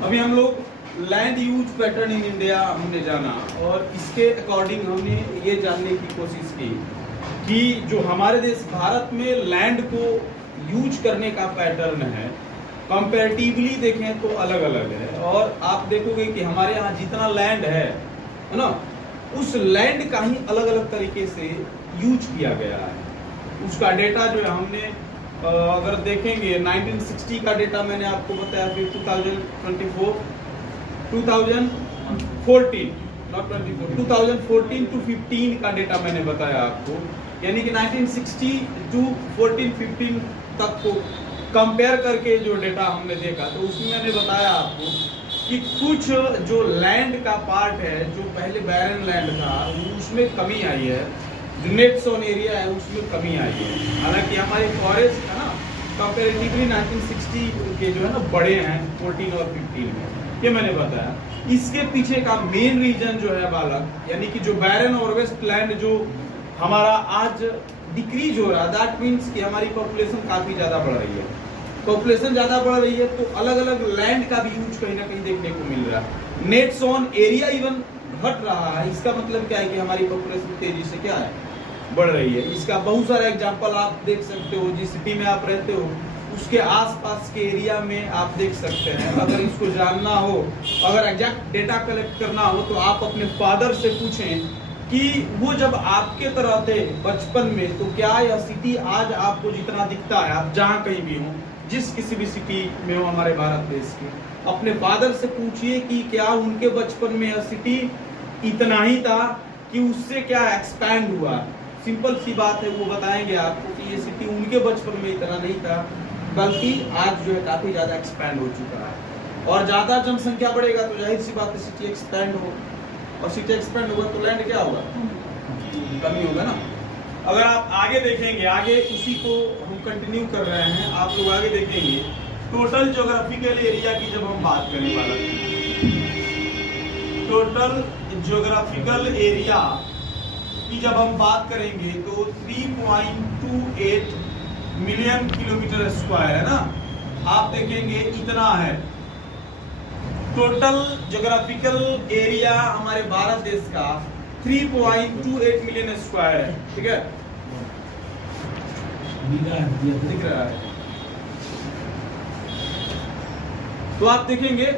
अभी हम लोग land use pattern in India हमने जाना और इसके अकॉर्डिंग हमने ये जानने की कोशिश की कि जो हमारे देश भारत में लैंड को यूज करने का पैटर्न है कंपैरेटिवली देखें तो अलग अलग है। और आप देखोगे कि हमारे यहाँ जितना लैंड है ना, उस लैंड का ही अलग अलग तरीके से यूज किया गया है। उसका डेटा जो है हमने अगर देखेंगे 1960 का डेटा मैंने आपको बताया, फिर 2024 2014 नॉट 24 2014 टू 15 का डेटा मैंने बताया आपको, यानी कि 1960 टू 14-15 तक को कंपेयर करके जो डेटा हमने देखा तो उसमें मैंने बताया आपको कि कुछ जो लैंड का पार्ट है जो पहले बैरन लैंड था उसमें कमी आई है, जो नेट सोन एरिया है उसमें कमी आई है। हालांकि हमारे फॉरेस्ट है ना कंपेरेटिवली 1960 के जो है ना बड़े हैं 14 और 15 में, ये मैंने बताया। इसके पीछे का मेन रीजन जो है बालक, यानी कि जो बैरन और वेस्ट लैंड जो हमारा आज डिक्रीज हो रहा है, दैट मीन्स कि हमारी पॉपुलेशन काफी ज्यादा बढ़ रही है। पॉपुलेशन ज्यादा बढ़ रही है तो अलग अलग लैंड का भी यूज कहीं ना कहीं देखने को मिल रहा है। नेट सोन एरिया इवन घट रहा है। इसका मतलब क्या है कि हमारी पॉपुलेशन तेजी से क्या है बढ़ रही है। इसका बहुत सारा एग्जांपल आप देख सकते हो, जिस सिटी में आप रहते हो उसके आसपास के एरिया में आप देख सकते हैं। अगर इसको जानना हो, अगर एग्जैक्ट डेटा कलेक्ट करना हो तो आप अपने फादर से पूछें कि वो जब आपके तरह थे बचपन में तो क्या यह सिटी आज आपको जितना दिखता है, आप जहाँ कहीं भी हो, जिस किसी भी सिटी में हो हमारे भारत देश के, अपने फादर से पूछिए कि क्या उनके बचपन में यह सिटी इतना ही था कि उससे क्या एक्सपैंड हुआ। सिंपल सी बात है, वो बताएंगे आपको कि ये सिटी उनके बचपन में इतना नहीं था, बल्कि आज जो है काफी ज्यादा एक्सपैंड हो चुका है। और ज्यादा जनसंख्या बढ़ेगा तो जाहिर सी बात है सिटी एक्सपैंड हो, और सिटी एक्सपैंड होगा तो लैंड क्या होगा, कमी होगा ना। अगर आप आगे देखेंगे, आगे उसी को हम कंटिन्यू कर रहे हैं, आप लोग आगे देखेंगे टोटल ज्योग्राफिकल एरिया की जब हम बात करने वाला टोटल ज्योग्राफिकल एरिया की जब हम बात करेंगे तो 3.28 मिलियन किलोमीटर स्क्वायर है ना। आप देखेंगे इतना है टोटल ज्योग्राफिकल एरिया हमारे भारत देश का 3.28 मिलियन स्क्वायर है, ठीक है, दिख रहा है। तो आप देखेंगे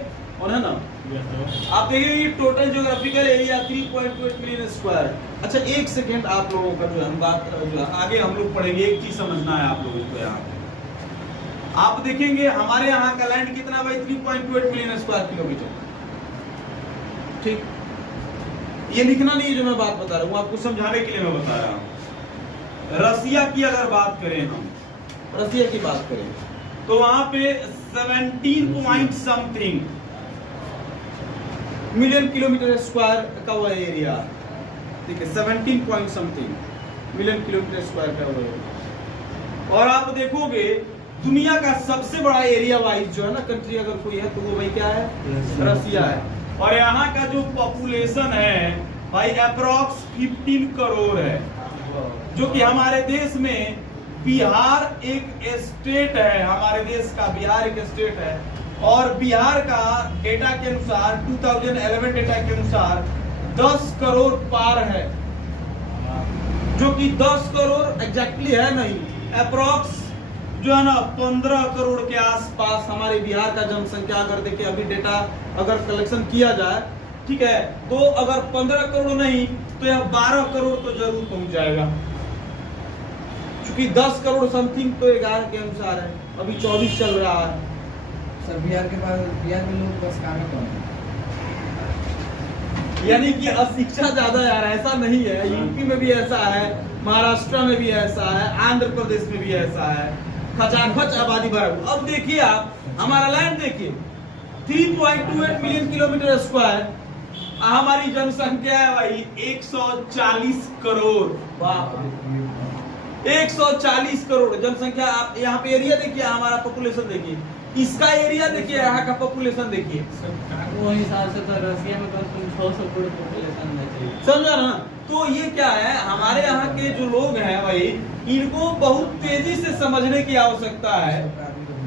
और है ना, आप देखेंगे total geographical area 3.28 million square. अच्छा एक सेकेंड, आप लोगों का जो हम बात जो आगे हम लोग पढ़ेंगे, एक चीज समझना है आप लोगों को। यहाँ आप देखेंगे हमारे यहाँ का लैंड कितना भाई, 3.28 मिलियन स्क्वायर किलोमीटर, ठीक। ये लिखना नहीं है जो मैं बात बता रहा हूँ, आपको समझाने के लिए मैं बता रहा हूँ। रसिया की अगर बात करें, हम रसिया की बात करें तो वहां पे 17 point something million kilometre square का वो एरिया, ठीक है, 17 point something million kilometre square का वो एरिया। और आप देखोगे दुनिया का सबसे बड़ा एरिया वाइज जो है ना कंट्री अगर कोई है तो वो भाई क्या है, रसिया है। और यहाँ का जो पॉपुलेशन है भाई अप्रॉक्स 15 करोड़ है, जो कि हमारे देश में बिहार एक स्टेट है, हमारे देश का बिहार एक स्टेट है। और बिहार का डेटा के अनुसार 2011 डेटा के अनुसार 10 करोड़ पार है, जो कि 10 करोड़ एग्जैक्टली है नहीं, अप्रॉक्स जो है ना 15 करोड़ के आसपास हमारे बिहार का जनसंख्या अगर देखिए अभी डेटा अगर कलेक्शन किया जाए, ठीक है, तो अगर 15 करोड़ नहीं तो यह 12 करोड़ तो जरूर पहुंच जाएगा, क्योंकि 10 करोड़ समथिंग तो 11 के अनुसार है, अभी 24 चल रहा है। सर बिहार के बाद बिहार में लोग बस काम कम है, यानी कि अशिक्षा ज्यादा यार, ऐसा नहीं है। यूपी में भी ऐसा है, महाराष्ट्र में भी ऐसा है, आंध्र प्रदेश में भी ऐसा है, खचाखच आबादी बढ़ा। अब देखिए आप हमारा लैंड देखिए 3.28 मिलियन किलोमीटर स्क्वायर, हमारी जनसंख्या है भाई 140 करोड़। बाप रे, 140 करोड़ जनसंख्या। आप यहाँ पे एरिया देखिए, हमारा पॉपुलेशन देखिए, इसका एरिया देखिए, यहाँ का पॉपुलेशन देखिए। वो हिसाब से तो रसिया में कम से कम 600 करोड़ पॉपुलेशन है, समझा ना। तो ये क्या है, हमारे यहाँ के जो लोग हैं भाई, इनको बहुत तेजी से समझने की आवश्यकता है।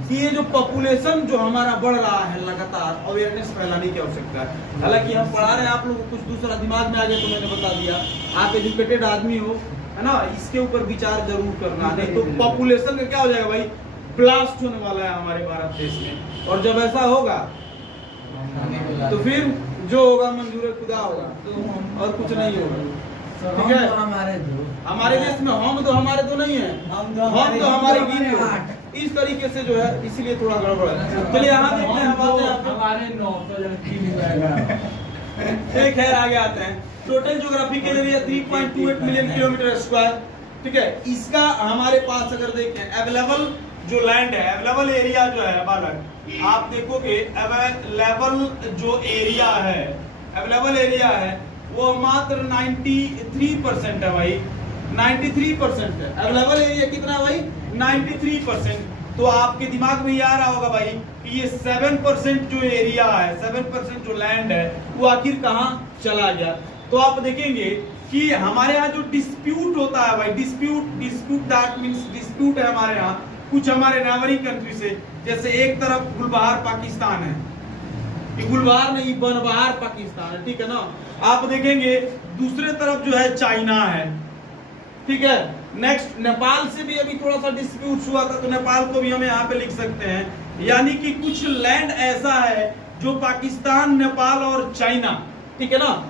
कि ये जो पॉपुलेशन जो हमारा बढ़ रहा है लगातार, अवेयरनेस फैलाने की आवश्यकता है। हालांकि हम पढ़ा रहे हैं आप लोगों को, कुछ दूसरा दिमाग में आ गया तो मैंने बता दिया। आप एजुकेटेड आदमी हो, है ना, इसके ऊपर विचार जरूर करना, नहीं तो पॉपुलेशन का क्या हो जाएगा भाई, ब्लास्ट होने वाला है हमारे भारत देश में। और जब ऐसा होगा तो फिर जो होगा मंजूर खुदा होगा और कुछ नहीं होगा। ठीक है, हमारे देश में हम तो हमारे तो नहीं है, हम तो हमारे गिन इस तरीके से जो है, इसीलिए थोड़ा गड़बड़ है। चलिए यहाँ देखते हैं हमारे 9 ठीक है, आगे आते हैं। Total geographical area 3.28 million kilometre square. ठीक है, इसका हमारे पास अगर देखें अवेलेबल जो लैंड है, अवेलेबल एरिया जो है बालक, आप देखोगे अवेलेबल जो एरिया है, अवेलेबल एरिया है वो मात्र 93% है भाई, 93% है। अवेलेबल एरिया कितना है भाई, 93%। तो आपके दिमाग में ये आ रहा होगा भाई कि ये 7% जो एरिया है, 7% जो लैंड है वो आखिर कहाँ चला गया। तो आप देखेंगे कि हमारे यहाँ जो डिस्प्यूट होता है भाई, डिस्प्यूट दैट मींस डिस्प्यूट है हमारे यहाँ कुछ हमारे नेबरिंग कंट्री से। जैसे एक तरफ गुलबहार पाकिस्तान है, ये गुलबहार नहीं बनबहार पाकिस्तान है, ठीक है ना। आप देखेंगे दूसरे तरफ जो है चाइना है, ठीक है। नेक्स्ट नेपाल से भी अभी थोड़ा सा डिस्प्यूट हुआ था, तो नेपाल को भी हम यहाँ पे लिख सकते हैं। यानी कि कुछ लैंड ऐसा है जो पाकिस्तान, नेपाल और चाइना, ठीक है ना।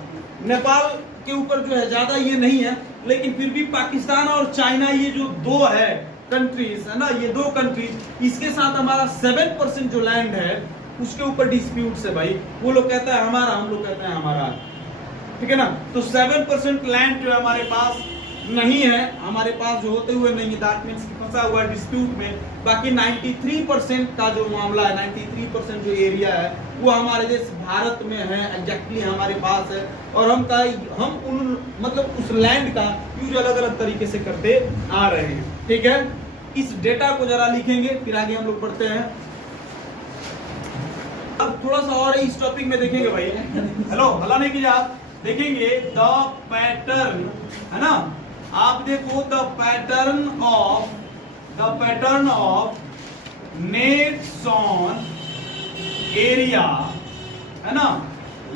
नेपाल के ऊपर जो है ज्यादा ये नहीं है, लेकिन फिर भी पाकिस्तान और चाइना ये जो दो है कंट्रीज है ना, ये दो कंट्रीज, इसके साथ हमारा 7% जो लैंड है उसके ऊपर डिस्प्यूट है भाई। वो लोग कहता है हमारा, हम लोग कहते हैं हमारा, ठीक है ना। तो 7% लैंड जो है हमारे पास नहीं है, हमारे पास जो होते हुए नहीं है, दैट मींस फंसा हुआ है डिस्प्यूट में। बाकी 93% का जो मामला है, 93% जो एरिया है वो हमारे देश भारत में है, एग्जैक्टली हमारे पास है। और हम उन मतलब उस लैंड का यूज अलग अलग तरीके से करते आ रहे हैं, ठीक है। इस डेटा को जरा लिखेंगे, फिर आगे हम लोग बढ़ते हैं। अब थोड़ा सा और इस टॉपिक में देखेंगे भाई, हेलो हला नहीं कीजिए, आप देखेंगे द पैटर्न, है ना। आप देखो the pattern of nets on area, है ना,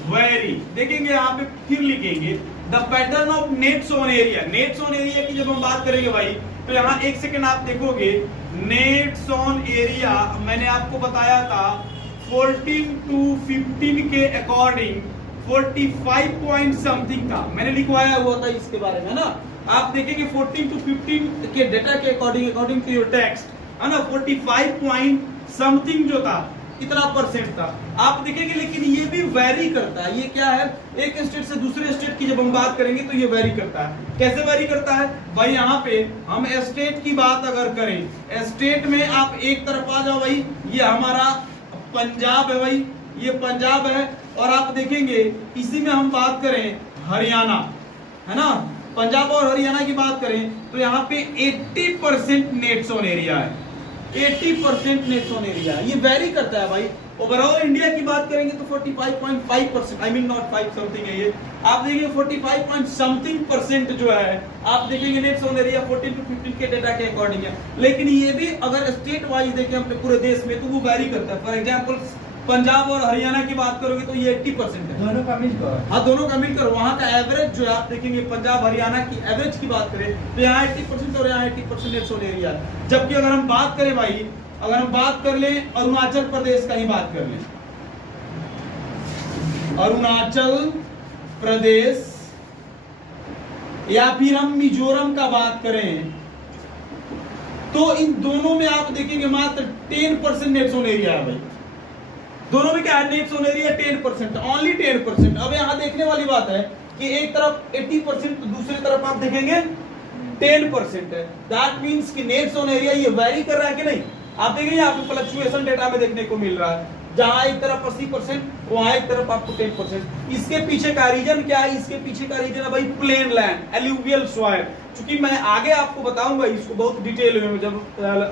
वेरी। देखेंगे यहाँ पे फिर लिखेंगे the pattern of nets on area. Nets on area की जब हम बात करेंगे भाई, तो यहाँ एक सेकेंड आप देखोगे नेट्स ऑन एरिया, मैंने आपको बताया था 14 to 15 के अकॉर्डिंग 45 पॉइंट समथिंग था, मैंने लिखवाया हुआ था इसके बारे में ना। आप देखेंगे 14 to 15 के डेटा के अकॉर्डिंग टू योर टेक्स्ट, है ना, 45 पॉइंट समथिंग जो था, इतना परसेंट था। आप देखेंगे लेकिन ये भी वेरी करता है। ये क्या है, एक स्टेट से दूसरे स्टेट की जब हम बात करेंगे तो ये वेरी करता है। कैसे वेरी करता है भाई, यहाँ पे हम स्टेट की बात अगर करें, स्टेट में आप एक तरफ आ जाओ भाई, ये हमारा पंजाब है भाई, ये पंजाब है। और आप देखेंगे इसी में हम बात करें हरियाणा, है ना, पंजाब और हरियाणा की बात करें तो यहाँ पे 80% नेट्स ऑन एरिया है, 80% नेट्स ऑन एरिया है। ये वेरी करता है भाई। ओवरऑल इंडिया की बात करेंगे तो 45.5%, आई मीन नॉट 5 समथिंग है ये, आप देखेंगे 45 पॉइंट समथिंग परसेंट जो है आप देखेंगे नेट्स ऑन एरिया 14 to 15 के डेटा के अकॉर्डिंग है। लेकिन ये भी अगर स्टेट वाइज देखें अपने पूरे देश में तो वो वेरी करता है। फॉर एग्जांपल पंजाब और हरियाणा की बात करोगे तो ये 80% है, दोनों का मिलकर, हाँ दोनों का मिलकर। वहाँ का एवरेज जो है आप देखेंगे पंजाब हरियाणा की एवरेज की बात करें तो यहाँ 80% और यहाँ 80% नेट्स ऑन एरिया। जबकि अगर हम बात करें भाई, अगर हम बात कर लें अरुणाचल प्रदेश का ही बात कर लें, अरुणाचल प्रदेश या फिर हम मिजोरम का बात करें तो इन दोनों में आप देखेंगे मात्र 10% नेट्स ऑन एरिया है भाई। दोनों में क्या है, नेट्स ऑन एरिया 10%, ओनली 10%। अब यहाँ देखने वाली बात है कि एक तरफ 80% दूसरी तरफ आप देखेंगे 10% है। दैट मींस कि नेट्स ऑन एरिया ये वेरी कर रहा है कि नहीं। आप देख रहे हैं आपको फ्लक्चुएशन डेटा में देखने को मिल रहा है, जहां एक तरफ 80%, वहां एक तरफ आपको 10%। इसके पीछे का रीजन क्या है, इसके पीछे का रीजन है भाई प्लेन लैंड, एल्यूवियल सॉइल। क्योंकि मैं आगे आपको बताऊंगा इसको बहुत डिटेल में, जब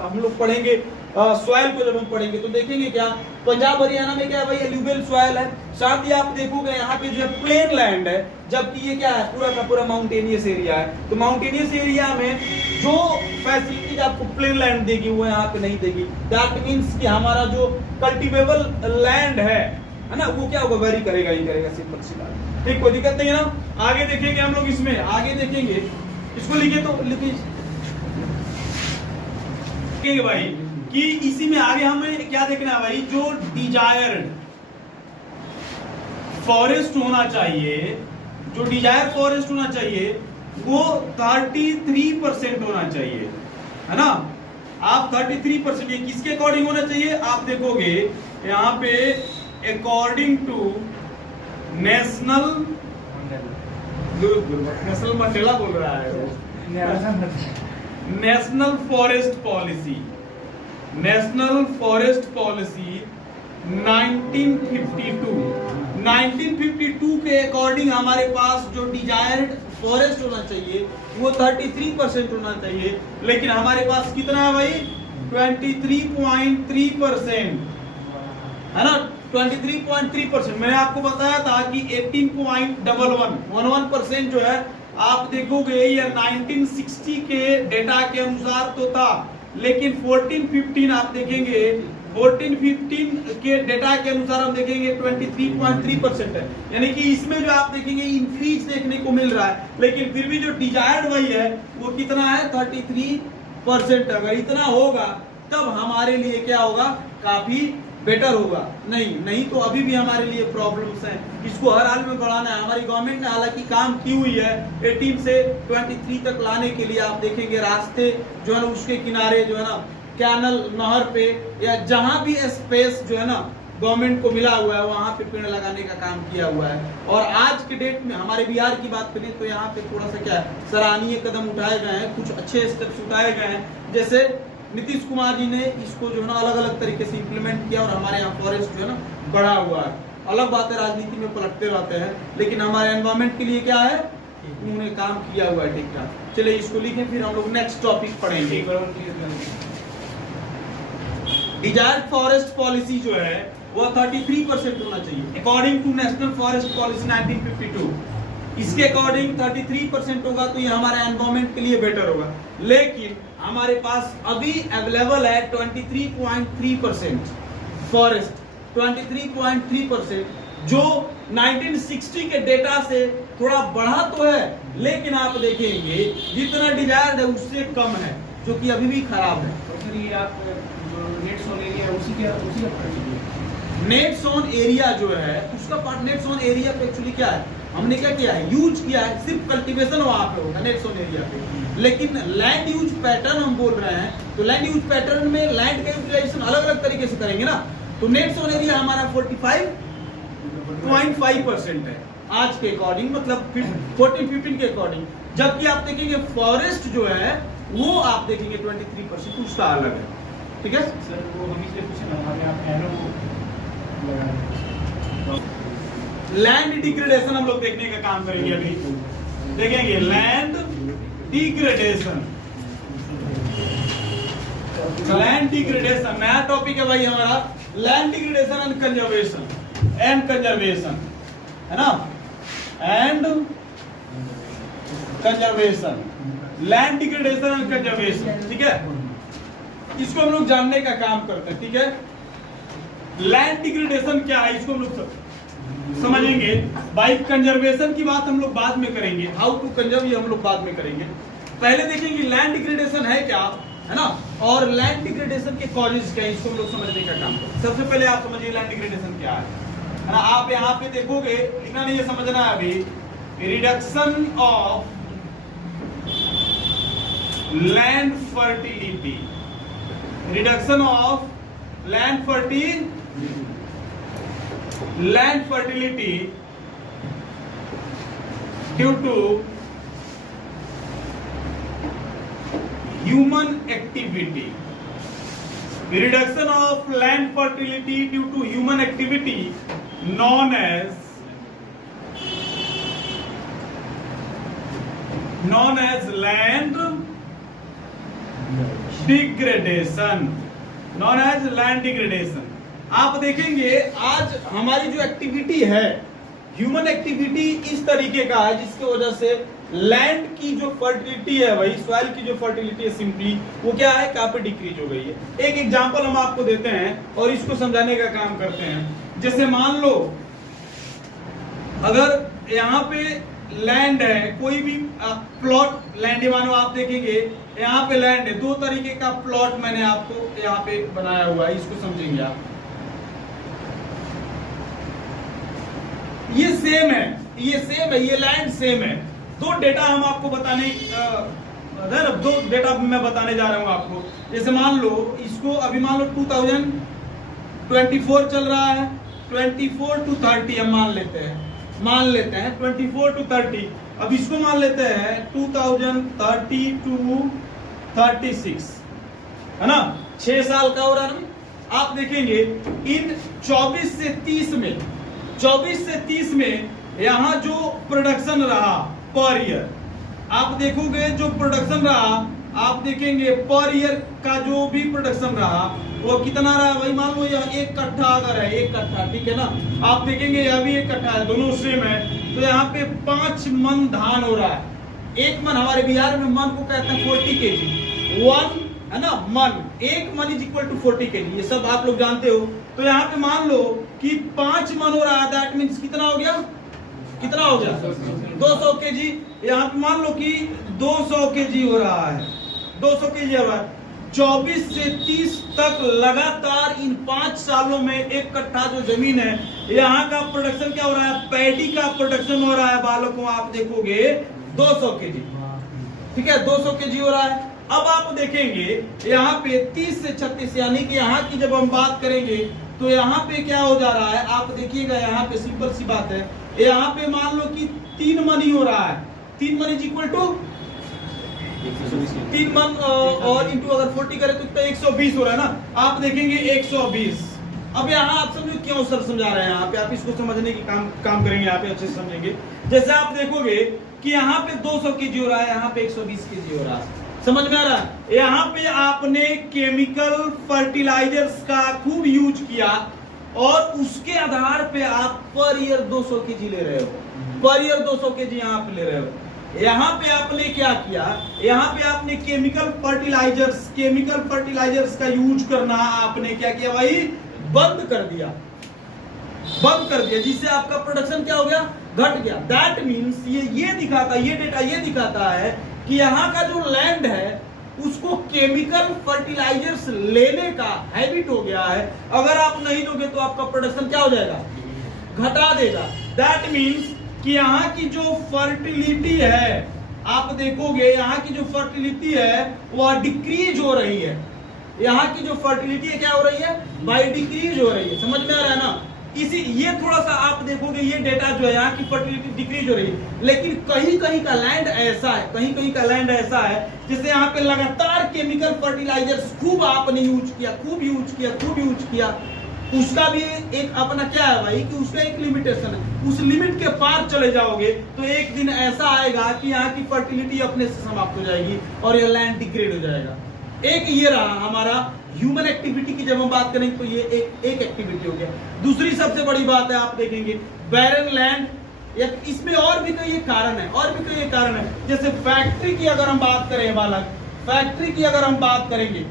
हम लोग पढ़ेंगे सॉइल को जब हम पढ़ेंगे तो देखेंगे क्या पंजाब हरियाणा में क्या है भाई एल्यूवियल सॉइल है, साथ ही आप देखोगे यहाँ पे जो है प्लेन लैंड है, जबकि ये क्या है पूरा का पूरा माउंटेनियस एरिया है। तो माउंटेनियस एरिया में जो फैसिलिटीज आपको प्लेन लैंड देगी वो यहाँ पे नहीं देगी। दैट मीन्स कि हमारा जो कल्टिवेबल लैंड है ना, वो क्या होगा वेरी करेगा ही करेगा, सिंपल सी बात। ठीक, कोई दिक्कत नहीं है ना। आगे देखेंगे हम लोग, इसमें आगे देखेंगे, इसको लिखे तो लिखिए भाई कि इसी में आगे हमें क्या देखना है भाई, जो डिजायर्ड फॉरेस्ट होना चाहिए, जो डिजायर फॉरेस्ट होना चाहिए वो 33% होना चाहिए, है ना। आप 33%, ये किसके अकॉर्डिंग होना चाहिए आप देखोगे यहाँ पे अकॉर्डिंग टू नेशनल मंडेला बोल रहा है, national forest policy, national forest policy 1952 के अकॉर्डिंग हमारे पास जो डिजायर्ड फॉरेस्ट होना चाहिए वो 33% होना चाहिए, लेकिन हमारे पास कितना है भाई 23.3%, है ना। 23.3%। मैंने आपको बताया था कि 18.11% जो है आप देखोगे ये 1960 के डेटा के अनुसार तो था, लेकिन 14-15 आप देखेंगे 14-15 के डेटा के अनुसार हम देखेंगे 23.3% है, यानी कि इसमें जो आप देखेंगे इंक्रीज देखने को मिल रहा है, लेकिन फिर भी जो डिजायर्ड वही है वो कितना है 33%। अगर इतना होगा तब हमारे लिए क्या होगा, काफी बेटर होगा। नहीं तो अभी भी हमारे लिए प्रॉब्लम्स हैं, इसको हर हाल में बढ़ाना है। हमारी गवर्नमेंट ने हालांकि काम की हुई है 18 से 23 तक लाने के लिए। आप देखेंगे रास्ते जो है ना उसके किनारे जो है ना कैनल नहर पे या जहां भी स्पेस जो है ना गवर्नमेंट को मिला हुआ है वहां पे पेड़ लगाने का काम किया हुआ है। और आज के डेट में हमारे बिहार की बात करें तो यहाँ पे थोड़ा सा क्या है सराहनीय कदम उठाए गए हैं, कुछ अच्छे स्टेप्स उठाए गए हैं, जैसे नीतीश कुमार जी ने इसको जो है ना अलग अलग तरीके से इम्प्लीमेंट किया और हमारे यहाँ फॉरेस्ट जो है ना बढ़ा हुआ है। अलग बात है राजनीति में पलटते रहते हैं, लेकिन हमारे एनवायरमेंट के लिए क्या है उन्होंने काम किया हुआ है ठीक ठाक। चलिए इसको लिखें, फिर हम लोग नेक्स्ट टॉपिक पढ़ेंगे। डिजायर्ड फॉरेस्ट पॉलिसी जो है वो 33% होना चाहिए according to national forest policy 1952। इसके अकॉर्डिंग 33% होगा तो ये हमारे एनवायरमेंट के लिए बेटर होगा, लेकिन हमारे पास अभी अवेलेबल है 23.3% फॉरेस्ट, 23.3% जो 1960 के डेटा से थोड़ा बढ़ा तो है, लेकिन आप देखेंगे जितना डिजायर्ड है उससे कम है, जो कि अभी भी खराब है। तो फिर ये आप जो नेट जोन एरिया है उसी का नेट जोन एरिया जो है उसका पार्ट, नेट जोन एरिया पे एक्चुअली क्या है हमने क्या किया है यूज किया है, सिर्फ कल्टीवेशन वहां पे होगा नेट जोन एरिया पे, लेकिन लैंड यूज पैटर्न हम बोल रहे हैं तो लैंड यूज पैटर्न में लैंड का यूटिलाइजेशन अलग अलग तरीके से करेंगे ना। तो नेट जोन एरिया हमारा 45.5% है आज के अकॉर्डिंग, मतलब 14-15 के अकॉर्डिंग, जबकि आप देखेंगे फॉरेस्ट जो है वो आप देखेंगे 23% उसका अलग है। ठीक है सर, वो हम इसलिए पूछे ना हमारे यहाँ एरो लैंड डिग्रेडेशन हम लोग देखने का काम करेंगे अभी, देखेंगे लैंड डिग्रेडेशन। लैंड डिग्रेडेशन नया टॉपिक है भाई हमारा, लैंड डिग्रेडेशन एंड कंजर्वेशन, है ना, and conservation, land degradation and conservation. ठीक है, इसको हम लोग जानने का काम करते हैं। ठीक है, लैंड डिग्रेडेशन क्या है इसको हम लोग समझेंगे। बाई कंजर्वेशन की बात हम लोग बाद में करेंगे, हाउ टू कंजर्व ये हम लोग बाद में करेंगे। पहले देखेंगे लैंड डिग्रेडेशन है क्या, है ना, और लैंड डिग्रेडेशन के कॉजेज क्या है इसको हम लोग समझने का काम करते हैं। सबसे पहले आप समझिए लैंड डिग्रेडेशन क्या है ना। आप यहाँ पे देखोगे, लिखना नहीं है, समझना है अभी, reduction of land fertility, reduction of land fertility due to human activity, reduction of land fertility due to human activity known as land degradation, known as land degradation. आप देखेंगे आज हमारी जो एक्टिविटी है, ह्यूमन एक्टिविटी इस तरीके का है जिसकी वजह से लैंड की जो फर्टिलिटी है, वही सॉइल की जो फर्टिलिटी है, सिंपली वो क्या है, काफी डिक्रीज हो गई है। एक एग्जांपल हम आपको देते हैं और इसको समझाने का काम करते हैं। जैसे मान लो अगर यहाँ पे लैंड है, कोई भी प्लॉट लैंड, मानो आप देखेंगे यहाँ पे लैंड है, दो तरीके का प्लॉट मैंने आपको यहाँ पे बनाया हुआ है, इसको समझेंगे आप। ये सेम है, ये सेम है, ये लैंड सेम है। दो डेटा हम आपको बताने दो डेटा मैं बताने जा रहा हूं आपको। जैसे मान लो इसको अभी मान लो 2024 चल रहा है, 24 to 30 हम मान लेते हैं 24 to 30। अब इसको मान लेते हैं 2030 to 36, है ना, 6 साल का हो रहा है ना। आप देखेंगे इन 24 से 30 में यहाँ जो प्रोडक्शन रहा पर ईयर, आप देखोगे जो प्रोडक्शन रहा, आप देखेंगे पर ईयर का जो भी प्रोडक्शन रहा वो कितना रहा। भाई मान लो यह 1 कट्ठा अगर है, 1 कट्ठा, ठीक है ना, आप देखेंगे यह भी 1 कट्ठा है, दोनों सेम है, तो यहाँ पे 5 मन धान हो रहा है। 1 मन, हमारे बिहार में मन को कहते हैं 40 kg, 1 है ना मन, 1 मन इज इक्वल टू 40 kg, ये सब आप लोग जानते हो। तो यहाँ पे मान लो कि 5 मन हो रहा है, दैट मीन्स कितना हो गया, 200 kg। यहाँ पे मान लो कि 200 kg हो रहा है, 200 kg हो रहा है। 24 से 30 तक लगातार इन 5 सालों में 1 कट्ठा जो जमीन है, यहाँ का प्रोडक्शन क्या हो रहा है, पैडी का प्रोडक्शन हो रहा है बालकों, आप देखोगे 200 kg, ठीक है, 200 kg हो रहा है। अब आप देखेंगे यहाँ पे 30 से 36, यानी कि यहाँ की जब हम बात करेंगे तो यहाँ पे क्या हो जा रहा है, आप देखिएगा यहाँ पे सिंपल सी बात है, यहाँ पे मान लो कि 3 मन ही हो रहा है, 3 मन इज इक्वल टू 3 मन और इंटू अगर 40 करें तो 120 हो रहा है ना। आप देखेंगे 120। अब यहाँ आप समझो क्यों सर समझा रहे हैं, यहाँ पे आप इसको समझने की काम करेंगे, यहाँ पे अच्छे से समझेंगे। जैसे आप देखोगे कि यहाँ पे 200 kg हो रहा है, यहाँ पे 120 kg हो रहा है, समझ में आ रहा है। यहाँ पे आपने केमिकल फर्टिलाइजर्स का खूब यूज किया और उसके आधार पे आप पर ईयर 200 kg ले रहे हो, पर ईयर 200 kg यहाँ पे ले रहे हो। यहाँ पे आपने क्या किया, यहाँ पे आपने केमिकल फर्टिलाइजर्स का यूज करना आपने क्या किया भाई, बंद कर दिया, जिससे आपका प्रोडक्शन क्या हो गया, घट गया। दैट मीन्स ये दिखाता, ये डेटा ये दिखाता है कि यहाँ का जो लैंड है उसको केमिकल फर्टिलाइजर्स लेने का हैबिट हो गया है। अगर आप नहीं लोगे तो आपका प्रोडक्शन क्या हो जाएगा, घटा देगा। दैट मीन्स कि यहाँ की जो फर्टिलिटी है, आप देखोगे यहाँ की जो फर्टिलिटी है वह डिक्रीज हो रही है। यहाँ की जो फर्टिलिटी है क्या हो रही है, बाय डिक्रीज हो रही है, समझ में आ रहा है ना। इसी ये थोड़ा सा आप देखोगे ये डेटा जो है यहाँ की फर्टिलिटी डिक्रीज हो रही है, लेकिन कहीं कहीं का लैंड ऐसा है, कहीं कहीं का लैंड ऐसा है जिससे यहाँ पे लगातार केमिकल फर्टिलाइजर्स खूब आपने यूज किया, उसका भी एक अपना क्या है भाई कि उसका एक लिमिटेशन है। उस लिमिट के पार चले जाओगे तो एक दिन ऐसा आएगा कि यहाँ की फर्टिलिटी अपने से समाप्त हो जाएगी और यह लैंड डिग्रेड हो जाएगा। एक ये रहा हमारा ह्यूमन एक्टिविटी की, जब हम बात करेंगे तो ये एक एक्टिविटी हो गया। दूसरी सबसे बड़ी बात है, आप देखेंगे बैरन लैंड, इसमें और भी कई कारण है, जैसे फैक्ट्री की अगर हम बात करें बालक, फैक्ट्री की अगर हम बात करेंगे,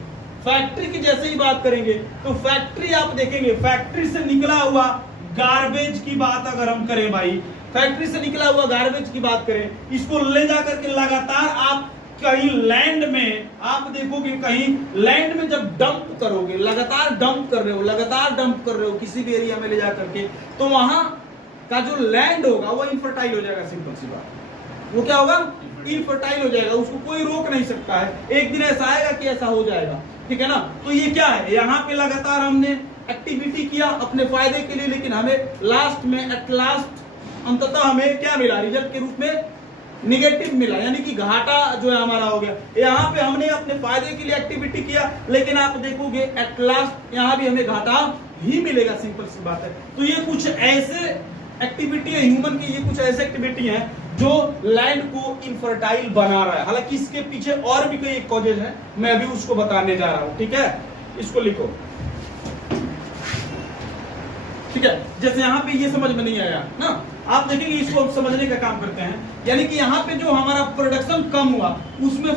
फैक्ट्री की जैसे ही बात करेंगे तो फैक्ट्री आप देखेंगे, फैक्ट्री से निकला हुआ गार्बेज की बात अगर हम करें भाई, फैक्ट्री से निकला हुआ गार्बेज की बात करें, इसको ले जाकर के लगातार आप कहीं लैंड में, आप देखोगे कहीं लैंड में जब डंप करोगे, लगातार डंप कर रहे हो किसी भी एरिया में ले जाकर के, तो वहां का जो लैंड होगा वो इनफर्टाइल हो जाएगा। सिंपल सी बात, वो क्या होगा, इनफर्टाइल हो जाएगा, उसको कोई रोक नहीं सकता है। एक दिन ऐसा आएगा कि ऐसा हो जाएगा, ठीक है ना। तो ये क्या है, यहाँ पे लगातार हमने एक्टिविटी किया अपने फायदे के लिए, लेकिन हमें लास्ट में अंततः हमें क्या मिला, रिजल्ट के रूप में निगेटिव मिला, यानी कि घाटा जो है हमारा हो गया। यहाँ पे हमने अपने फायदे के लिए एक्टिविटी किया, लेकिन आप देखोगे एट लास्ट यहाँ भी हमें घाटा ही मिलेगा, सिंपल सी बात है। तो ये कुछ ऐसे एक्टिविटी है ह्यूमन की, ये कुछ ऐसे एक्टिविटी है जो लैंड को इनफर्टाइल बना रहा है। हालांकि इसके पीछे और भी कई कॉजेज हैं, मैं अभी उसको बताने जा रहा हूँ, ठीक है। इसको लिखो, ठीक है। जैसे यहाँ पे ये समझ में नहीं आया ना, आप देखेंगे इसको हम समझने का काम करते हैं। यानी कि यहाँ पे जो हमारा प्रोडक्शन कम हुआ उसमें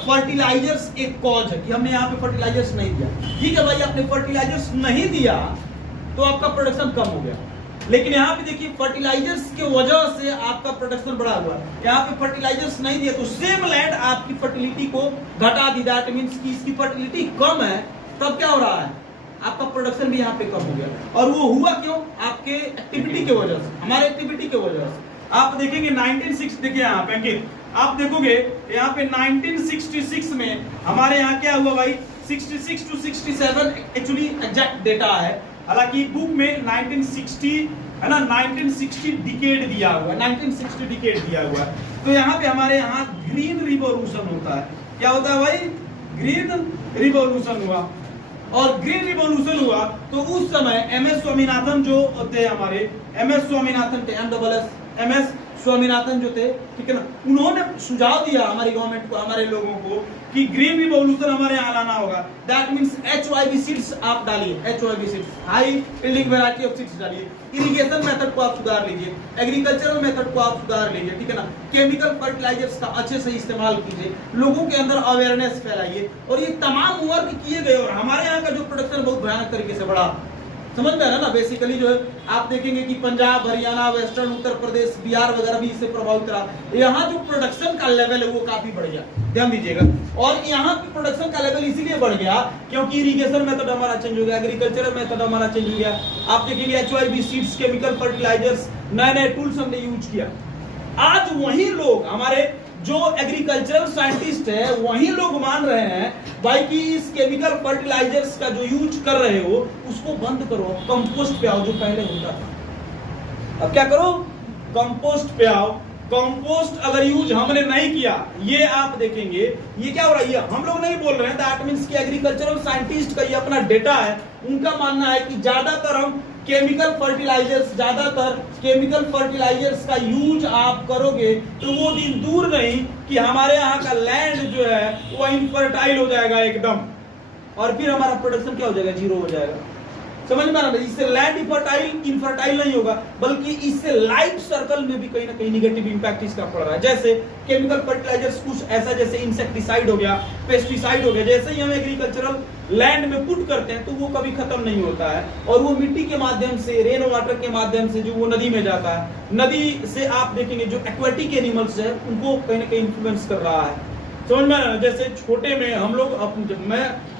फर्टिलाइजर्स एक कॉज है कि हमने यहाँ पे फर्टिलाइजर्स नहीं दिया। ठीक है भाई, आपने फर्टिलाइजर्स नहीं दिया तो आपका प्रोडक्शन कम हो गया, लेकिन यहाँ पे देखिए फर्टिलाइजर्स की वजह से आपका प्रोडक्शन बढ़ा हुआ है। यहाँ पे फर्टिलाइजर्स नहीं दिया तो सेम लैंड आपकी फर्टिलिटी को घटा दी, दैट मींस कि इसकी फर्टिलिटी कम है, तब क्या हो रहा है, आपका प्रोडक्शन भी यहाँ पे कम हो गया। और वो हुआ क्यों, आपके एक्टिविटी की वजह से, हमारे एक्टिविटी की वजह से। आप देखेंगे 1960, देखिए यहाँ पे अंकित, आप देखोगे यहाँ पे 1966 में हमारे यहाँ क्या हुआ भाई, 66 to 67 एक्चुअली एग्जैक्ट डेटा है, हालांकि बुक में 1960 है ना, 1960 डिकेड दिया हुआ है, 1960 डिकेड दिया हुआ है। तो यहाँ पे हमारे यहाँ ग्रीन रिवॉल्यूशन होता है। क्या होता है भाई, ग्रीन रिवॉल्यूशन हुआ। और ग्रीन रिवॉल्यूशन हुआ तो उस समय एमएस स्वामीनाथन जो थे, हमारे एमएस स्वामीनाथन थे, एमएस स्वामीनाथन जो थे, ठीक है ना, उन्होंने सुझाव दिया हमारी गवर्नमेंट को, हमारे लोगों को कि ग्रीन रिवॉल्यूशन हमारे यहाँ लाना होगा। दैट मींस HYV सीड्स आप डालिए, HYV seeds, high yielding variety of seeds डालिए, इरिगेशन मेथड को आप सुधार लीजिए, एग्रीकल्चरल मेथड को आप सुधार लीजिए, ठीक है ना, केमिकल फर्टिलाइजर्स का अच्छे से इस्तेमाल कीजिए, लोगों के अंदर अवेयरनेस फैलाइए। और ये तमाम वर्क किए गए और हमारे यहाँ का जो प्रोडक्शन बहुत भयानक तरीके से बढ़ा। समझ में आ रहा ना, बेसिकली जो है आप देखेंगे कि पंजाब, हरियाणा, वेस्टर्न उत्तर प्रदेश, बिहार वगैरह भी इससे प्रभावित रहा। यहाँ जो प्रोडक्शन का लेवल है वो काफी बढ़ गया, ध्यान दीजिएगा। और यहाँ पे प्रोडक्शन का लेवल इसीलिए बढ़ गया क्योंकि इरिगेशन मेथड हमारा चेंज हो गया, एग्रीकल्चरल मेथड हमारा चेंज हो गया। आप देखेंगे HYV सीड्स, केमिकल फर्टिलाइजर्स, नए नए टूल्स हमने यूज किया। आज वही लोग, हमारे जो एग्रीकल्चरल साइंटिस्ट है, वही लोग मान रहे हैं भाई कि इस केमिकल फर्टिलाइजर्स का जो यूज कर रहे हो उसको बंद करो, कंपोस्ट पे आओ जो पहले होता था। अब क्या करो, कंपोस्ट पे आओ। कंपोस्ट अगर यूज हमने नहीं किया, ये आप देखेंगे ये क्या हो रहा है, हम लोग नहीं बोल रहे हैं, दैट मींस कि एग्रीकल्चरल साइंटिस्ट का ये अपना डेटा है, उनका मानना है कि ज्यादातर हम केमिकल फर्टिलाइजर्स का यूज आप करोगे तो वो दिन दूर नहीं कि हमारे यहाँ का लैंड जो है वो इनफर्टाइल हो जाएगा एकदम, और फिर हमारा प्रोडक्शन क्या हो जाएगा, जीरो हो जाएगा। समझ में आ रहा है, इससे लैंड इनफर्टाइल नहीं होगा, बल्कि इससे लाइफ सर्कल में भी कहीं ना कहीं निगेटिव इंपैक्ट इसका पड़ रहा है। जैसे केमिकल फर्टिलाइजर्स कुछ ऐसा, जैसे इंसेक्टिसाइड हो गया, पेस्टिसाइड हो गया, जैसे ही हम एग्रीकल्चरल लैंड में पुट करते हैं तो वो कभी खत्म नहीं होता है, और वो मिट्टी के माध्यम से, रेन वाटर के माध्यम से जो वो नदी में जाता है, नदी से आप देखेंगे जो एक्वेटिक एनिमल्स है उनको कहीं ना कहीं इन्फ्लुएंस कर रहा है। समझ में आ रहा है, जैसे छोटे में हम लोग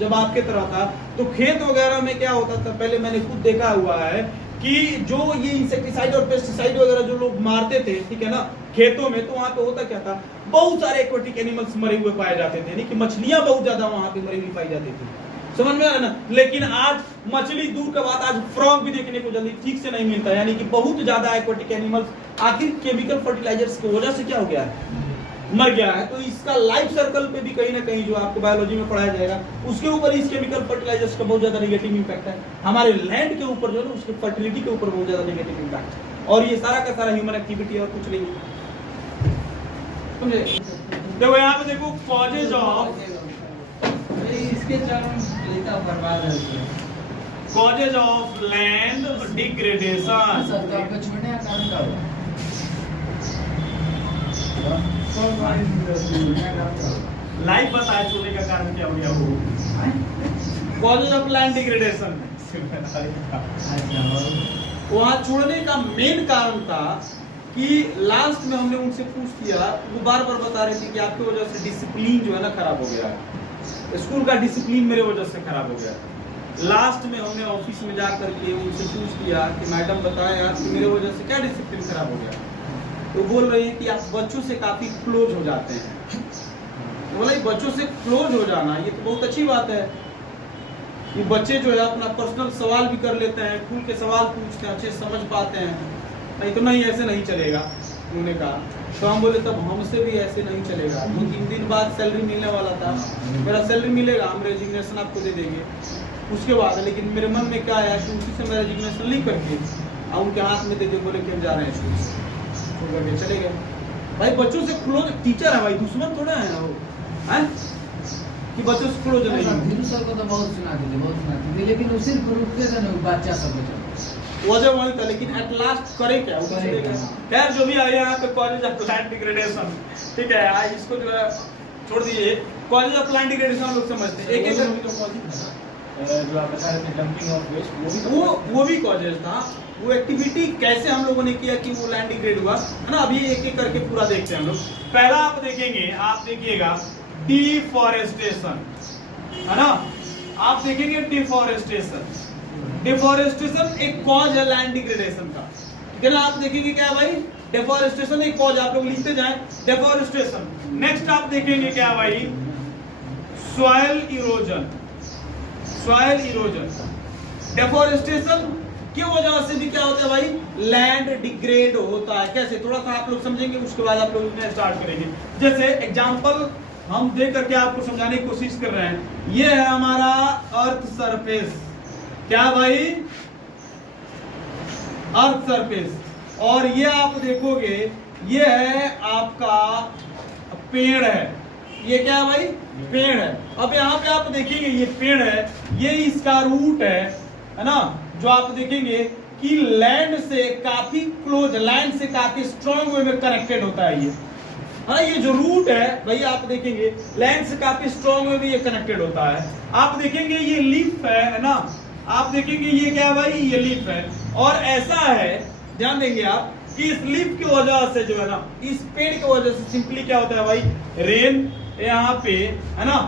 जब आपके तरह था तो खेत वगैरह में क्या होता था, पहले मैंने खुद देखा हुआ है कि जो ये इंसेक्टिसाइड और पेस्टिसाइड वगैरह जो लोग मारते थे, ठीक है ना, खेतों में, तो वहां पे होता क्या था, बहुत सारे एक्वेटिक एनिमल्स मरे हुए पाए जाते थे, यानी कि मछलियां बहुत ज्यादा वहां पे मरी हुई पाई जाती थी। समझ में आ रहा ना, लेकिन आज मछली दूर का बात, आज फ्रॉग भी देखने को जल्दी ठीक से नहीं मिलता, यानी कि बहुत ज्यादा एक्वेटिक एनिमल्स आखिर केमिकल फर्टिलाइजर्स की वजह से क्या हो गया है, मर गया है। तो इसका लाइफ सर्कल पे भी कहीं ना कहीं जो आपको बायोलॉजी में पढ़ाया जाएगा उसके ऊपर इस केमिकल फर्टिलाइजर्स का बहुत ज्यादा नेगेटिव इंपैक्ट है। हमारे लैंड के ऊपर जो है उसके फर्टिलिटी के ऊपर बहुत ज्यादा नेगेटिव इंपैक्ट है, और ये सारा का सारा ह्यूमन एक्टिविटी और कुछ नहीं। समझे? देखो यहाँ पे देखो कॉजेज ऑफ, इसके कॉजेज ऑफ लैंड डिग्रेडेशन। छोड़ने का कारण क्या होगा? लाइफ बताया छोड़ने का कारण क्या हो गया, वो कॉजेज ऑफ लैंड डिग्रेडेशन। वहां छोड़ने का मेन कारण था कि लास्ट में हमने उनसे पूछ किया, वो बार बार बता रहे थे कि आपकी वजह से डिसिप्लिन जो है ना खराब हो गया, स्कूल का डिसिप्लिन मेरे वजह से खराब हो गया। लास्ट में हमने ऑफिस में जा करके उनसे पूछ किया कि मैडम बताएं यार कि मेरे वजह से क्या डिसिप्लिन खराब हो गया। तो बोल रहे हैं कि आप बच्चों से काफी क्लोज हो जाते हैं। तो बोला बच्चों से क्लोज हो जाना ये तो बहुत अच्छी बात है कि बच्चे जो है अपना पर्सनल सवाल भी कर लेते हैं, खुल के सवाल पूछते हैं, अच्छे से समझ पाते हैं, नहीं तो नहीं ऐसे नहीं चलेगा। उन्होंने कहा तो हम बोले तब हमसे भी ऐसे नहीं चलेगा। 2-3 दिन बाद सैलरी मिलने वाला था, मेरा सैलरी मिलेगा, हम रेजिग्नेशन आपको दे देंगे उसके बाद। लेकिन मेरे मन में क्या आया कि उसी से मैं रेजिग्नेशन लिख करके और उनके हाथ में दे दे, बोले कि हम जा रहे हैं स्कूल से, करके चले गए। भाई बच्चों से क्लोज, टीचर है भाई, दुश्मन थोड़ा है वो, हैं? कि बच्चों से क्लोज नहीं हो। धीरू सर को तो बहुत सुनाते थे लेकिन वो सिर्फ रुकते थे ना बच्चा सब वजह वही था, लेकिन एट लास्ट करे क्या वो करे क्या? खैर जो भी आए यहाँ पे कॉलेज ऑफ प्लांट डिग्रेडेशन, ठीक है, आज इसको जो है छोड़ दीजिए। कॉलेज ऑफ प्लांट डिग्रेडेशन हम लोग समझते हैं एक एक जो आप बता रहे थे डंपिंग ऑफ वेस्ट, वो भी कॉजेज था। वो एक्टिविटी कैसे हम लोगों ने किया कि वो लैंड डिग्रेड हुआ है ना, अभी एक एक करके पूरा देखते हैं हम लोग। पहला आप देखेंगे, आप देखिएगा डिफॉरेस्टेशन, है ना, आप देखेंगे डिफॉरेस्टेशन। डिफॉरेस्टेशन एक कॉज है लैंड डिग्रेडेशन का, ठीक है ना। आप देखेंगे क्या भाई, डिफॉरेस्टेशन एक कॉज, आप लोग लिखते जाएं डिफॉरेस्टेशन। नेक्स्ट आप देखेंगे क्या भाई, soil erosion. Soil erosion deforestation की वजह से भी क्या होता है भाई, लैंड डिग्रेड होता है। कैसे, थोड़ा सा आप लोग समझेंगे, उसके बाद आप लोग स्टार्ट करेंगे। जैसे एग्जांपल हम दे करके आपको समझाने की कोशिश कर रहे हैं। ये है हमारा अर्थ सरफेस, क्या भाई, अर्थ सरफेस, और ये आप देखोगे ये है आपका पेड़ है। ये क्या है भाई, पेड़ है। अब यहाँ पे आप देखेंगे ये पेड़ है, ये इसका रूट है ना, जो आप देखेंगे कि लैंड से काफी क्लोज, लैंड से काफी स्ट्रॉन्ग वे में कनेक्टेड होता है ये, हाँ। ये जो रूट है भाई आप देखेंगे लैंड से काफी स्ट्रॉन्ग वे में ये कनेक्टेड होता है। आप देखेंगे ये लीफ है ना, आप देखेंगे ये क्या है भाई, ये लीफ है। और ऐसा है, ध्यान देंगे आप कि इस लीफ की वजह से जो है ना, इस पेड़ की वजह से सिंपली क्या होता है भाई, रेन यहाँ पे, है ना,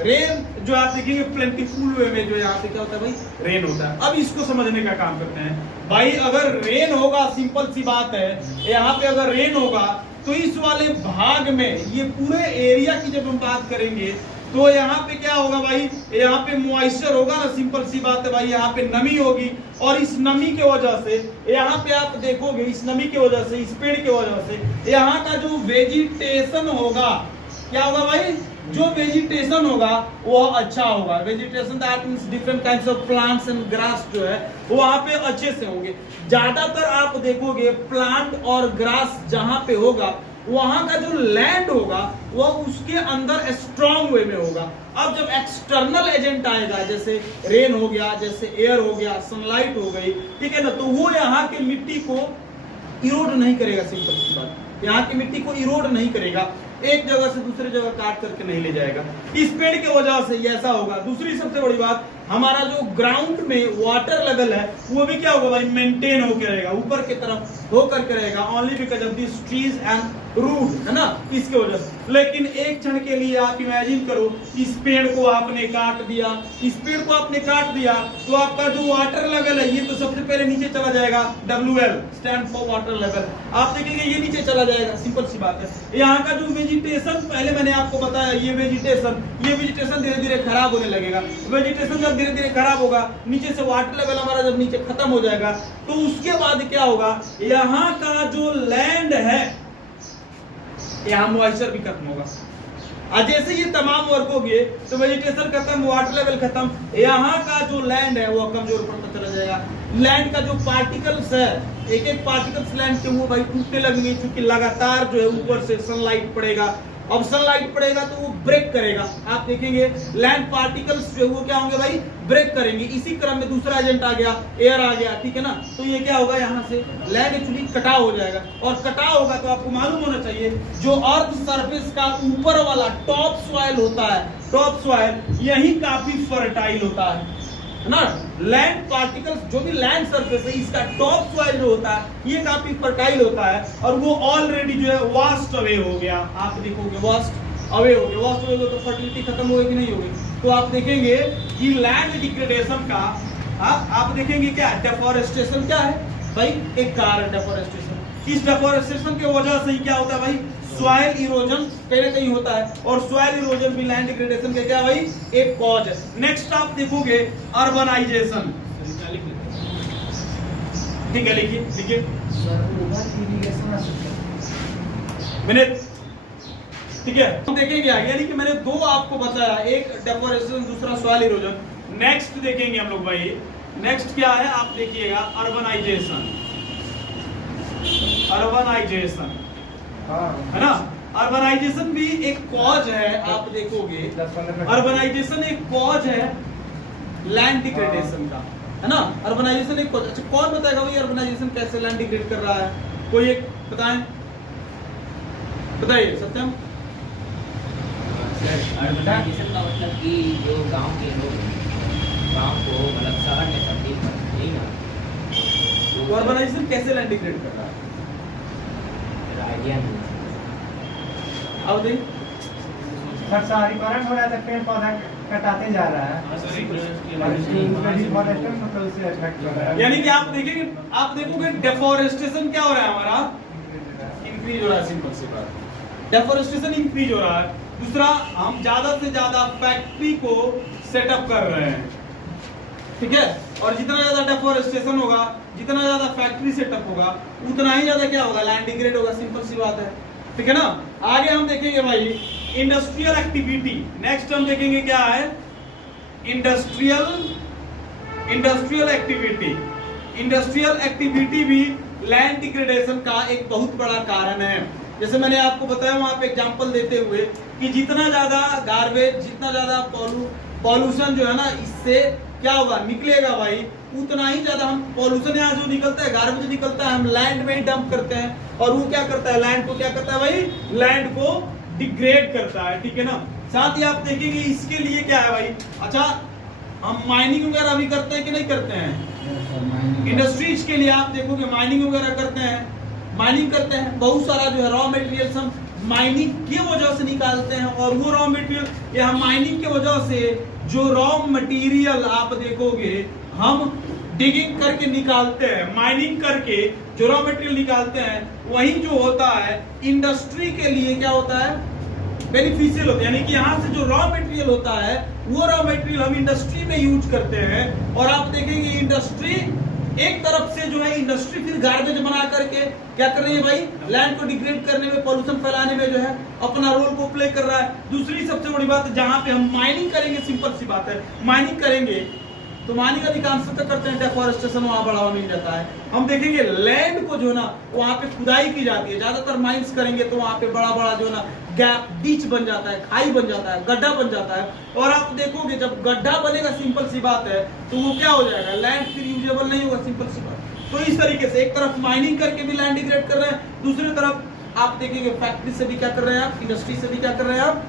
रेन जो आप देखेंगे प्लेंटीफुल वे में जो यहाँ पे क्या होता है भाई, रेन होता है। अब इसको समझने का काम करते हैं भाई। अगर रेन होगा, सिंपल सी बात है, यहाँ पे अगर रेन होगा तो इस वाले भाग में, ये पूरे एरिया की जब हम बात करेंगे तो यहाँ पे क्या होगा भाई, यहाँ पे मॉइस्चर होगा ना, सिंपल सी बात है भाई, यहाँ पे नमी होगी। और इस नमी के वजह से यहाँ पे आप देखोगे, इस नमी की वजह से, इस पेड़ की वजह से यहाँ का जो वेजिटेशन होगा, क्या होगा भाई, जो वेजिटेशन होगा वो अच्छा होगा। Vegetation that means different kinds of plants and grass जो है वो वहां पे अच्छे से होंगे। ज्यादातर आप देखोगे प्लांट और ग्रास जहां पे होगा, वहां का जो लैंड होगा वो उसके अंदर स्ट्रॉन्ग वे में होगा। अब जब एक्सटर्नल एजेंट आएगा, जैसे रेन हो गया, जैसे एयर हो गया, सनलाइट हो गई, ठीक है ना, तो वो यहाँ के मिट्टी को इरोड नहीं करेगा। सिंपल सी बात, यहाँ की मिट्टी को इरोड नहीं करेगा, एक जगह से दूसरी जगह काट करके नहीं ले जाएगा। इस पेड़ के वजह से ऐसा होगा। दूसरी सबसे बड़ी बात, हमारा जो ग्राउंड में वाटर लेवल है वो भी क्या होगा भाई, मेंटेन होकर रहेगा, ऊपर की तरफ होकर के रहेगा, only because of this trees and root, है ना, इसके वजह से। लेकिन एक क्षण के लिए आप इमेजिन करो, इस पेड़ को आपने काट दिया, इस पेड़ को आपने काट दिया, तो आपका जो वाटर लेवल है ये तो सबसे पहले नीचे चला जाएगा। WL stand for water level, आप देखेंगे ये नीचे चला जाएगा, सिंपल सी बात है। यहाँ का जो वेजिटेशन, पहले मैंने आपको बताया, ये वेजिटेशन धीरे धीरे खराब होने लगेगा। वेजिटेशन जब धीरे धीरे खराब होगा, नीचे से वाटर लेवल हमारा जब नीचे खत्म हो जाएगा, तो उसके बाद क्या होगा, यहाँ का जो लैंड है, यहाँ मॉइस्चर भी खत्म होगा। और जैसे ये तमाम वर्क हो गए तो वेजिटेशन खत्म, वाटर लेवल खत्म, यहाँ का जो लैंड है वो कमजोर पड़ता चला जाएगा। लैंड का जो पार्टिकल्स है, एक एक पार्टिकल्स लैंड के वो भाई टूटने लगेंगे, क्योंकि लगातार जो है ऊपर से सनलाइट पड़ेगा। अब सनलाइट पड़ेगा तो वो ब्रेक करेगा। आप देखेंगे लैंड पार्टिकल्स जो वो क्या होंगे भाई, ब्रेक करेंगे। इसी क्रम में दूसरा एजेंट आ गया, एयर आ गया, ठीक है ना, तो ये क्या होगा, यहाँ से लैंड एक्चुअली कटाव हो जाएगा। और कटाव होगा तो आपको मालूम होना चाहिए, जो अर्थ सरफेस का ऊपर वाला टॉप सॉइल होता है, टॉप सॉइल यही काफी फर्टाइल होता है ना। लैंड पार्टिकल्स जो भी लैंड सरफेस है, इसका टॉप सॉइल जो होता है ये काफी फर्टाइल होता है, और वो ऑलरेडी जो है वास्ट अवे हो गया। आप देखोगे वास्ट अवे हो गया, वास्ट अवे हो तो फर्टिलिटी खत्म होगी कि नहीं होगी। तो आप देखेंगे कि लैंड डिग्रेडेशन का आप देखेंगे क्या, डेफोरेस्टेशन क्या है भाई, एक कारण डेफोरेस्टेशन। इस डेफोरेस्टेशन की वजह से ही क्या होता है भाई, सॉइल इरोजन पहले कहीं होता है, और सॉइल इरोजन भी लैंड डिग्रेडेशन का क्या भाई, एक कॉज है। नेक्स्ट आप देखोगे अर्बनाइजेशन, ठीक है, लिखिए मैंने, ठीक है, हम देखेंगे आगे, यानी कि मैंने दो आपको बताया, एक डेफोरेस्टेशन, दूसरा सॉइल इरोजन। नेक्स्ट देखेंगे हम लोग भाई, नेक्स्ट क्या है आप देखिएगा, अर्बनाइजेशन, अर्बनाइजेशन, है ना। अर्बनाइजेशन भी एक कॉज है, आप देखोगे 10-15 अर्बनाइजेशन एक कॉज है लैंड डिग्रेडेशन का, है ना। अर्बनाइजेशन एक कॉज। अच्छा कौन बताएगा भाई अर्बनाइजेशन कैसे लैंड डिग्रेड कर रहा है? कोई एक बताएं, बताइए सत्यम। अर्बनाइजेशन का मतलब कि जो गांव के लोग गांव को मतलब शहर में तब्दील करते हैं ना, तो अर्बनाइजेशन कैसे लैंड डिग्रेड कर रहा है? आइडिया नहीं। अब देख सर शहरीकरण हो रहा है, पेड़ पौधा कटाते जा रहा है और उसका डिफॉरेस्टेशन मतलब उसे अट्रैक्ट कर रहा है। यानी कि आप देखेंगे, आप देखोगे डेफोरेस्टेशन क्या हो रहा है हमारा, इंक्रीज हो रहा है, सिंपल सी बात। डेफोरेस्टेशन इंक्रीज हो रहा है। दूसरा, हम ज्यादा से ज्यादा फैक्ट्री को सेटअप कर रहे हैं, ठीक है। और जितना ज्यादा डेफोरेस्टेशन होगा, जितना ज्यादा फैक्ट्री सेटअप होगा, उतना ही ज्यादा क्या होगा, लैंड डिग्रेड होगा, सिंपल सी बात है, ठीक है ना। आगे हम देखेंगे भाई इंडस्ट्रियल एक्टिविटी। नेक्स्ट हम देखेंगे क्या है, इंडस्ट्रियल एक्टिविटी। इंडस्ट्रियल एक्टिविटी भी लैंड डिग्रेडेशन का एक बहुत बड़ा कारण है। जैसे मैंने आपको बताया वहां पे एग्जांपल देते हुए कि जितना ज्यादा गार्बेज, जितना ज्यादा पॉल्यूशन जो है ना, इससे क्या होगा, निकलेगा भाई, उतना ही ज्यादा हम पॉल्यूशन यहाँ जो निकलता है, गार्बेज निकलता है, हम लैंड में ही डंप करते हैं, और वो क्या करता है, लैंड को क्या करता है भाई, लैंड को डिग्रेड करता है, ठीक है ना। साथ ही आप देखेंगे इसके लिए क्या है भाई, अच्छा हम माइनिंग वगैरह भी करते हैं कि नहीं करते हैं? इंडस्ट्रीज के लिए आप देखोगे माइनिंग वगैरह करते हैं, माइनिंग करते हैं, बहुत सारा जो है रॉ मटेरियल हम माइनिंग की वजह से निकालते हैं, और वो रॉ मटेरियल या माइनिंग की वजह से जो रॉ मटेरियल आप देखोगे हम डिगिंग करके निकालते हैं, माइनिंग करके जो रॉ मटेरियल निकालते हैं, वही जो होता है इंडस्ट्री के लिए क्या होता है, बेनिफिशियल होता है। यानी कि यहाँ से जो रॉ मटेरियल होता है, वो रॉ मटेरियल हम इंडस्ट्री में यूज करते हैं, और आप देखेंगे इंडस्ट्री एक तरफ से जो है, इंडस्ट्री फिर गार्बेज बना करके क्या कर रही है भाई, लैंड को डिग्रेड करने में, पॉल्यूशन फैलाने में जो है अपना रोल को प्ले कर रहा है। दूसरी सबसे बड़ी बात, जहां पे हम माइनिंग करेंगे, सिंपल सी बात है, माइनिंग करेंगे तो माइनिंग अधिकांश तक करते हैं, डेफोरेस्टेशन वहां बढ़ावा मिल जाता है। हम देखेंगे लैंड को जो है ना, वहां पे खुदाई की जाती है, ज्यादातर माइंस करेंगे तो वहां पे बड़ा बड़ा जो है ना गैप, डीच बन जाता है, खाई बन जाता है, गड्ढा बन जाता है, और आप देखोगे जब गड्ढा बनेगा, सिंपल सी बात है, तो वो क्या हो जाएगा, लैंड फिर यूजेबल नहीं होगा, सिंपल सी बात। तो इस तरीके से एक तरफ माइनिंग करके भी लैंड डिग्रेड कर रहे हैं, दूसरी तरफ आप देखेंगे फैक्ट्री से भी क्या कर रहे हैं आप, इंडस्ट्री से भी क्या कर रहे हैं आप,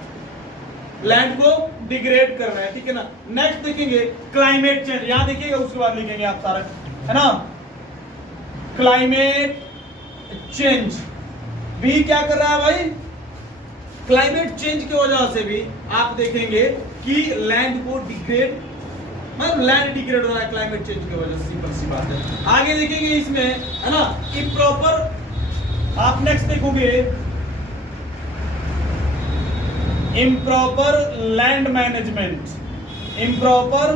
लैंड को डिग्रेड कर रहे हैं, ठीक है ना। नेक्स्ट देखेंगे क्लाइमेट चेंज, यहां देखिएगा, उसके बाद लिखेंगे आप सारा, है ना। क्लाइमेट चेंज भी क्या कर रहा है भाई, क्लाइमेट चेंज की वजह से भी आप देखेंगे कि लैंड को डिग्रेड, मतलब लैंड डिग्रेड हो रहा है क्लाइमेट चेंज की वजह से, सिंपल सी बात है। आगे देखेंगे इसमें, है ना, इम्प्रॉपर, आप नेक्स्ट देखोगे improper land management. Improper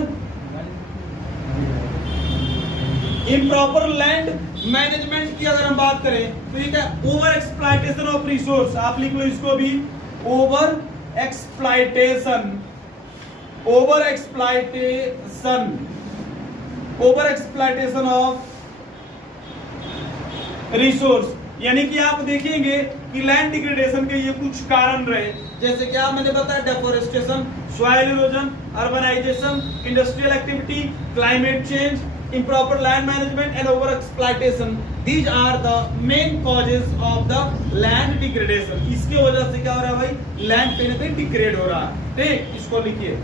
land management की अगर हम बात करें तो ये क्या, ओवर एक्सप्लॉयटेशन ऑफ रिसोर्स, आप लिख लो इसको भी, ओवर एक्सप्लॉयटेशन ऑफ रिसोर्स। यानी कि आप देखेंगे कि लैंड डिग्रेडेशन के ये कुछ कारण रहे, जैसे क्या मैंने बताया, deforestation, soil erosion, urbanisation, industrial activity, climate change, improper land management and over exploitation. These are the main causes of the land degradation. इसके वजह से क्या हो रहा है भाई, लैंड कहीं ना कहीं डिग्रेड हो रहा है, ठीक, इसको लिखिए।